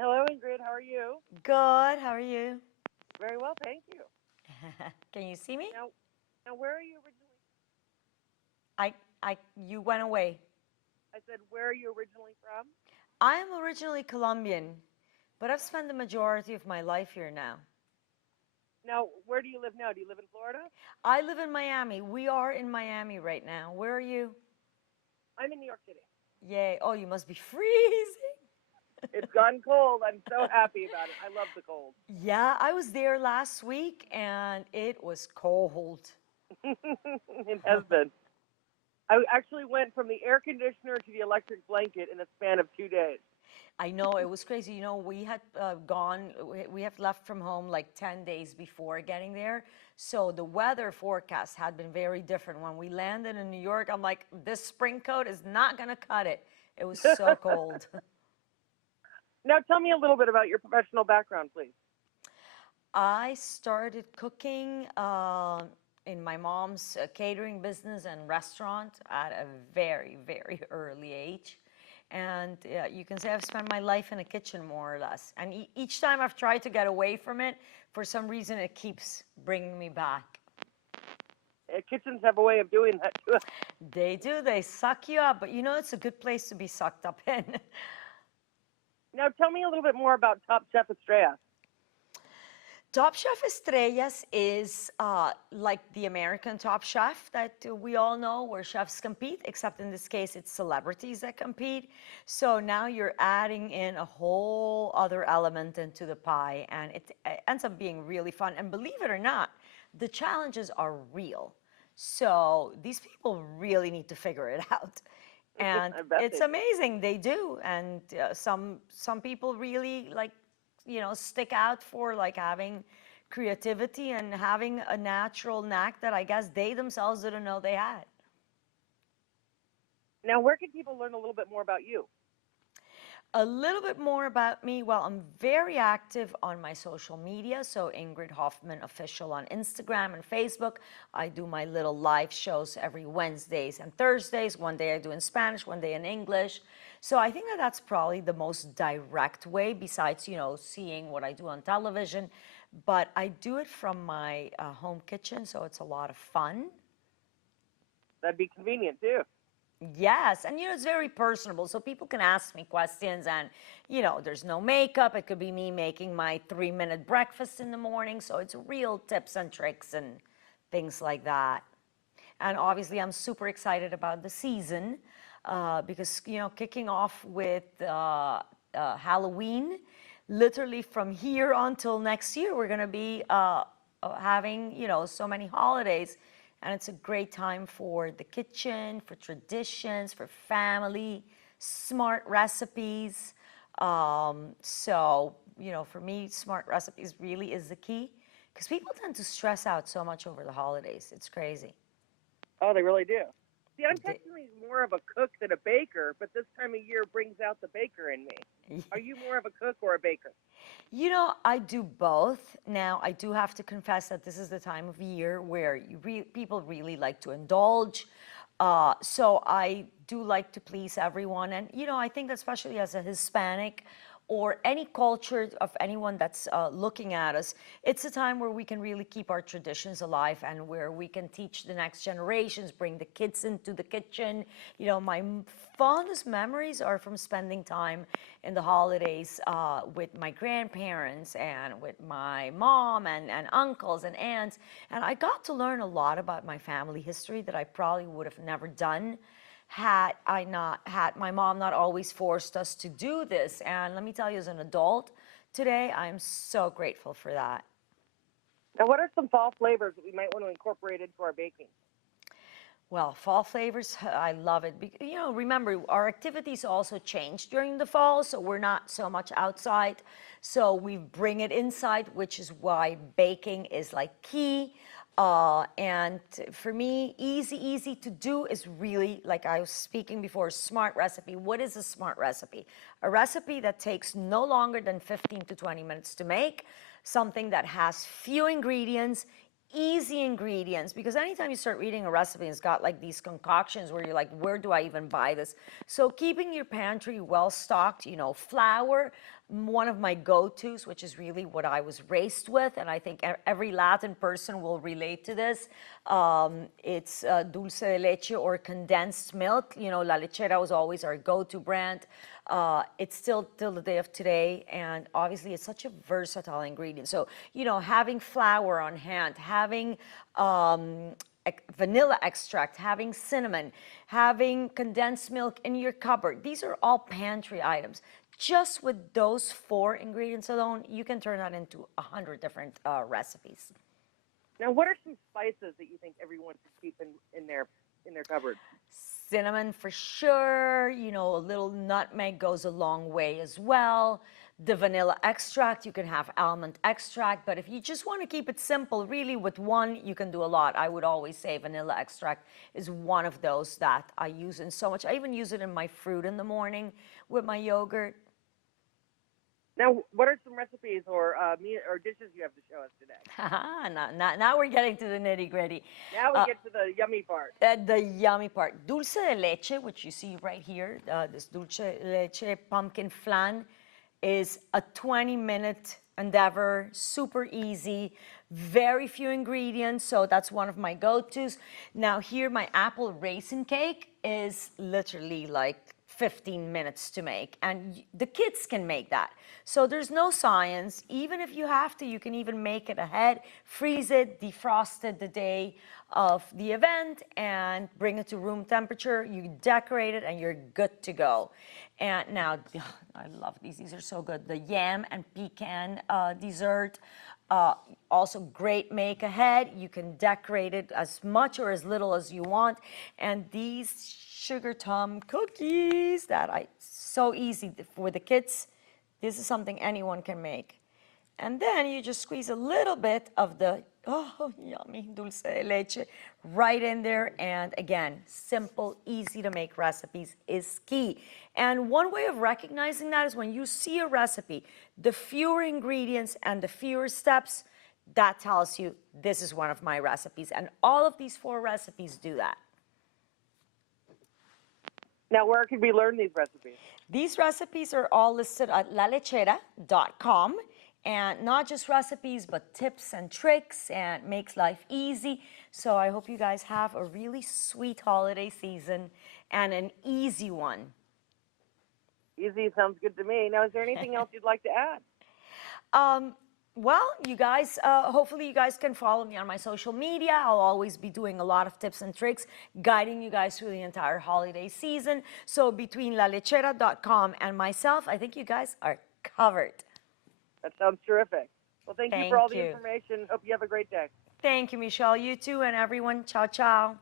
Hello, Ingrid. How are you? Good. How are you? Very well, thank you. Can you see me? Now, now, where are you originally? I, you went away. I said, where are you originally from? I am originally Colombian, but I've spent the majority of my life here now. Now, where do you live now? Do you live in Florida? I live in Miami. We are in Miami right now. Where are you? I'm in New York City. Yay. Oh, you must be freezing. It's gone cold. I'm so happy about it. I love the cold. Yeah, I was there last week and it was cold. It has been. I actually went from the air conditioner to the electric blanket in a span of 2 days. I know it was crazy. We had gone, we have left from home like 10 days before getting there. So the weather forecast had been very different. When we landed in New York, I'm like, this spring coat is not going to cut it. It was so cold. Now, tell me a little bit about your professional background, please. I started cooking in my mom's catering business and restaurant at a very, very early age. And you can say I've spent my life in a kitchen more or less. And each time I've tried to get away from it, for some reason it keeps bringing me back. Kitchens have a way of doing that to us. They do, they suck you up, but it's a good place to be sucked up in. Now, tell me a little bit more about Top Chef Estrella. Top Chef Estrellas is like the American Top Chef that we all know where chefs compete, except in this case it's celebrities that compete. So now you're adding in a whole other element into the pie, and it ends up being really fun. And believe it or not, the challenges are real. So these people really need to figure it out. And I bet it's they do. amazing they do. And some people really like stick out for like having creativity and having a natural knack that I guess they themselves didn't know they had. Now, where can people learn a little bit more about you? A little bit more about me. Well, I'm very active on my social media. So Ingrid Hoffmann official on Instagram and Facebook. I do my little live shows every Wednesdays and Thursdays. One day I do in Spanish, one day in English. So I think that that's probably the most direct way besides, seeing what I do on television. But I do it from my home kitchen, so it's a lot of fun. That'd be convenient too. Yes, and it's very personable, so people can ask me questions, and there's no makeup. It could be me making my 3-minute breakfast in the morning, so it's real tips and tricks and things like that. And obviously, I'm super excited about the season because kicking off with Halloween, literally from here until next year, we're going to be having so many holidays. And it's a great time for the kitchen, for traditions, for family, smart recipes. So, for me, smart recipes really is the key because people tend to stress out so much over the holidays. It's crazy. Oh, they really do. See, I'm They- technically more of a cook than a baker, but this time of year brings out the baker in me. Are you more of a cook or a baker? I do both. Now, I do have to confess that this is the time of year where people really like to indulge. So I do like to please everyone. And, I think that especially as a Hispanic or any culture of anyone that's looking at us, it's a time where we can really keep our traditions alive and where we can teach the next generations, bring the kids into the kitchen. My fondest memories are from spending time in the holidays with my grandparents and with my mom and uncles and aunts. And I got to learn a lot about my family history that I probably would have never done had my mom not always forced us to do this. And let me tell you, as an adult today, I'm so grateful for that. Now, what are some fall flavors that we might want to incorporate into our baking? Well, fall flavors, I love it. Remember, our activities also change during the fall, so we're not so much outside. So we bring it inside, which is why baking is like key. And for me, easy to do is really, like I was speaking before, smart recipe. What is a smart recipe? A recipe that takes no longer than 15 to 20 minutes to make, something that has few ingredients, easy ingredients, because anytime you start reading a recipe, it's got like these concoctions where you're like, where do I even buy this? So keeping your pantry well stocked, you know, flour, one of my go-tos, which is really what I was raised with, and I think every Latin person will relate to this. It's dulce de leche, or condensed milk. You know, la lechera was always our go-to brand. It's still till the day of today, and obviously it's such a versatile ingredient. So, you know, having flour on hand, having vanilla extract, having cinnamon, having condensed milk in your cupboard, these are all pantry items. Just with those 4 ingredients alone, you can turn that into 100 different recipes. Now, what are some spices that you think everyone should keep in their cupboard? Cinnamon for sure, you know, a little nutmeg goes a long way as well. The vanilla extract, you can have almond extract, but if you just want to keep it simple, really with one, you can do a lot. I would always say vanilla extract is one of those that I use in so much. I even use it in my fruit in the morning with my yogurt. Now, what are some recipes or dishes you have to show us today? Now we're getting to the nitty gritty. Now we get to the yummy part. The yummy part. Dulce de leche, which you see right here, this dulce de leche pumpkin flan, is a 20-minute endeavor, super easy, very few ingredients, so that's one of my go-tos. Now here, my apple raisin cake is literally like 15 minutes to make, and the kids can make that. So there's no science. Even if you have to, you can even make it ahead, freeze it, defrost it the day of the event, and bring it to room temperature. You decorate it, and you're good to go. And now, I love these. These are so good. The yam and pecan dessert, also great make ahead. You can decorate it as much or as little as you want. And these sugar tom cookies that so easy for the kids. This is something anyone can make. And then you just squeeze a little bit of the, yummy dulce de leche right in there. And again, simple, easy to make recipes is key. And one way of recognizing that is when you see a recipe, the fewer ingredients and the fewer steps, that tells you this is one of my recipes. And all of these 4 recipes do that. Now, where can we learn these recipes? These recipes are all listed at lalechera.com, and not just recipes, but tips and tricks, and makes life easy. So I hope you guys have a really sweet holiday season and an easy one. Easy sounds good to me. Now, is there anything else you'd like to add? Well, you guys, hopefully you guys can follow me on my social media. I'll always be doing a lot of tips and tricks, guiding you guys through the entire holiday season. So between lalechera.com and myself, I think you guys are covered. That sounds terrific. Well, thank you for all the information. Hope you have a great day. Thank you, Michelle. You too, and everyone. Ciao, ciao.